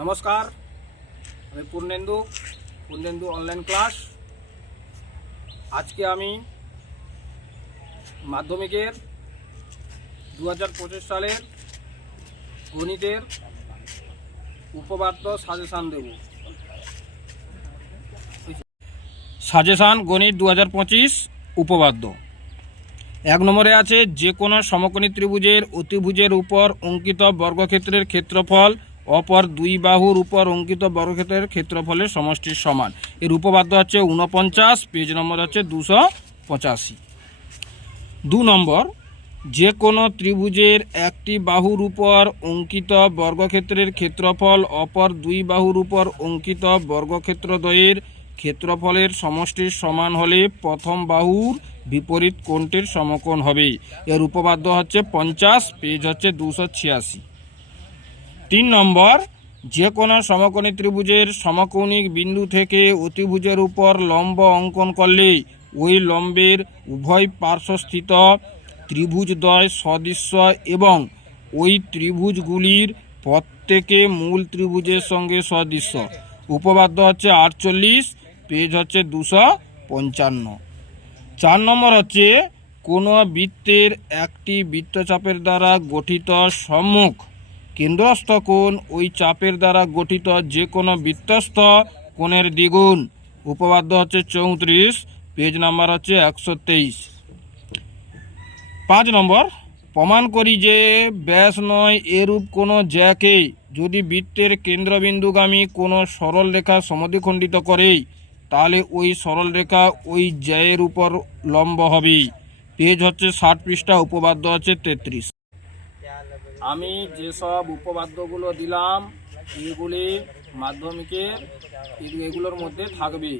নমস্কার, আমি Purnendu online class. আজকে আমি মাধ্যমিকের 2025 সালের গণিতের উপপাদ্য সাজেশান দেব। সাজেশান গণিত 2025 উপপাদ্য। 1 নম্বরে আছে, যে কোনো সমকোণী ত্রিভুজের অতিভুজের উপর অঙ্কিত বর্গক্ষেত্রের ক্ষেত্রফল অপর দুই বাহুর উপর অঙ্কিত বর্গক্ষেত্রের ক্ষেত্রফলের সমষ্টির সমান। এর উপপাদ্য হচ্ছে 49, পেজ নম্বর হচ্ছে 285। 2 নম্বর, যে কোনো ত্রিভুজের একটি বাহুর উপর অঙ্কিত বর্গক্ষেত্রের ক্ষেত্রফল অপর দুই বাহুর উপর অঙ্কিত বর্গক্ষেত্রদ্বয়ের ক্ষেত্রফলের সমষ্টির সমান হলে প্রথম বাহুর বিপরীত কোণটির সমকোণ হবে। এর উপপাদ্য হচ্ছে 50, পেজ হচ্ছে 286। 3 নম্বর, যে কোনো সমকোণী ত্রিভুজের সমকৌণিক বিন্দু থেকে অতিভুজের উপর লম্ব অঙ্কন করলে ওই লম্বের উভয় পার্শ্বস্থিত ত্রিভুজদ্বয় সদৃশ্য এবং ওই ত্রিভুজগুলির প্রত্যেকে মূল ত্রিভুজের সঙ্গে সদৃশ্য। উপপাদ্য হচ্ছে 48, পেজ হচ্ছে 255। 4 নম্বর হচ্ছে, কোনো বৃত্তের একটি বৃত্তচাপের দ্বারা গঠিত সম্মুখ কেন্দ্রস্থ কোণ ওই চাপের দ্বারা গঠিত যে কোনো বৃত্তস্থ কোণের দ্বিগুণ। উপপাদ্য হচ্ছে 34, পেজ নাম্বার হচ্ছে 123। 5 নম্বর, প্রমাণ করি যে ব্যাস নয় এরূপ কোনো জ্যাকে যদি বৃত্তের কেন্দ্রবিন্দুগামী কোনো সরল রেখা সমদ্বিখণ্ডিত করে তাহলে ওই সরল রেখা ওই জ্যায়ের উপর লম্ব হবে। পেজ হচ্ছে 60 পৃষ্ঠা, উপপাদ্য হচ্ছে 33। আমি যেসব উপপাদ্যগুলো দিলাম এগুলি মাধ্যমিকের এগুলোর মধ্যে থাকবে।